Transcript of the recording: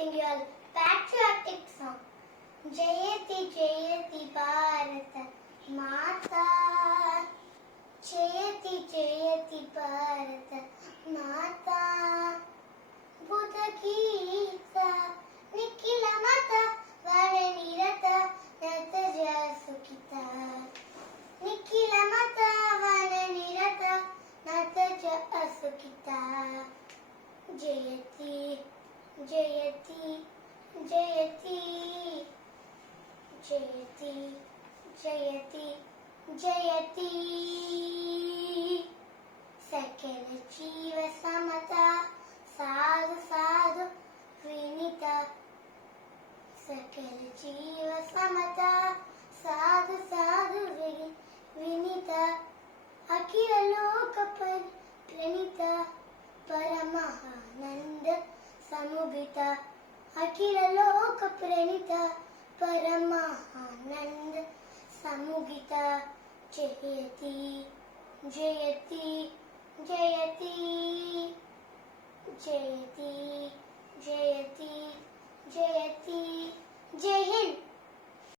sing you a patriotic song. Jayati Jayati Bharata Mata, Jayati Jayati Bharata Mata, Buddha Gita Nikhila Mata Vananirata Nataja Sukita, Nikhila Mata Vananirata Nataja Asukita. Jayati Jayati Jayati Jayati Jayati Jayati Sakala Jiva Samata Sadhu Sadhu Vinita Sakala Jiva Samata Sadhu Sadhu Vinita Akhila Loka Pranita Paramahananda Samugita Akhila Loka Pranita Paramahananda Samugita Jayati Jayati Jayati Jayati Jayati Jayati Jai Hind.